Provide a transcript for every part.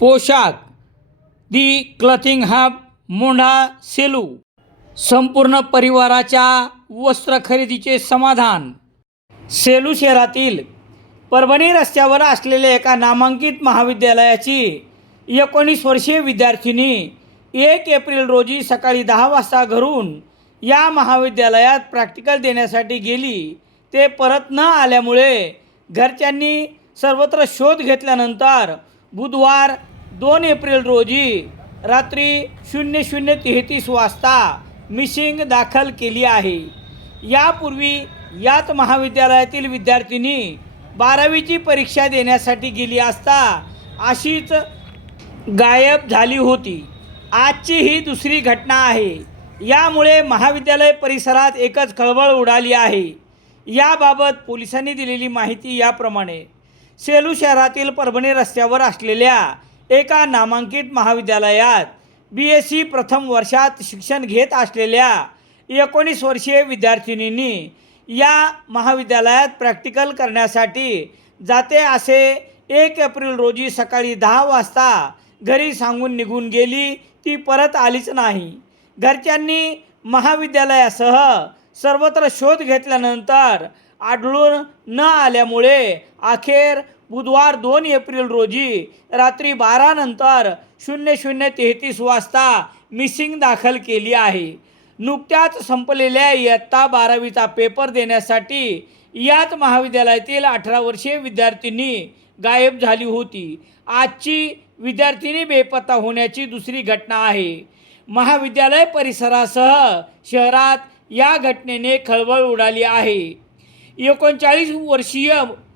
पोशाख. The clothing hub Mondha Selu. संपूर्ण परिवाराच्या वस्त्र खरेदीचे समाधान. सेलू शहरातील परभणी रस्त्यावर असलेल्या एका नामांकित महाविद्यालयाची एकोणीस वर्षीय विद्यार्थिनी एक एप्रिल रोजी सकाळी दहा वाजता घरून या महाविद्यालयात प्रॅक्टिकल देण्यासाठी गेली. ते परत न आल्यामुळे घरच्यांनी सर्वत्र शोध घेतल्यानंतर बुधवार दोन एप्रिल रोजी रात्री शून्य शून्य तेहतीस वाजता मिसिंग दाखल केली आहे. यापूर्वी याच महाविद्यालयातील विद्यार्थिनी बारावीची परीक्षा देण्यासाठी गेली असता अशीच गायब झाली होती. आजची ही दुसरी घटना आहे. यामुळे महाविद्यालय परिसरात एकच खळबळ उडाली आहे. याबाबत पोलिसांनी दिलेली माहिती याप्रमाणे. सेलू शहरातील परभणी रस्त्यावर असलेल्या एका नामांकित महाविद्यालयात बी एस सी प्रथम वर्षात शिक्षण घेत असलेल्या एकोणीस वर्षीय विद्यार्थिनींनी या महाविद्यालयात प्रॅक्टिकल करण्यासाठी जाते असे एक एप्रिल रोजी सकाळी दहा वाजता घरी सांगून निघून गेली. ती परत आलीच नाही. घरच्यांनी महाविद्यालयासह सर्वत्र शोध घेतल्यानंतर आढळून न आल्यामुळे अखेर बुधवार दोन एप्रिल रोजी रात्री बारानंतर शून्य शून्य तेहतीस वाजता मिसिंग दाखल केली आहे. नुकत्याच संपलेल्या इयत्ता बारावीचा पेपर देण्यासाठी याच महाविद्यालयातील अठरा वर्षीय विद्यार्थिनी गायब झाली होती. आजची विद्यार्थिनी बेपत्ता होण्याची दुसरी घटना आहे. महाविद्यालय परिसरासह शहरात या घटनेने खळबळ उडाली आहे. एकोणचाळीस वर्षीय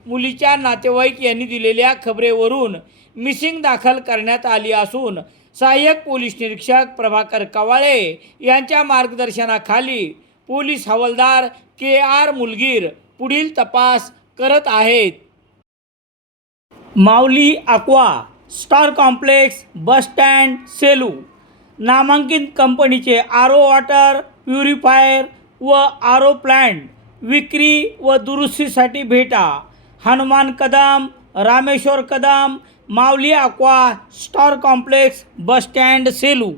मुलीच्या नातेवाईक यांनी दिलेल्या खबरेवरून मिसिंग दाखल करण्यात आली असून सहाय्यक पोलीस निरीक्षक प्रभाकर कवाळे यांच्या मार्गदर्शनाखाली पोलीस हवालदार के आर मुलगीर पुढील तपास करत आहेत. Mauli aqua star complex bus stand Selu नामांकित कंपनीचे आर ओ वॉटर प्युरिफायर व आर ओ प्लॅन्ट विक्री व दुरुस्तीसाठी भेटा. Hanuman Kadam Rameshwar Kadam Mauli aqua star complex bus stand Selu.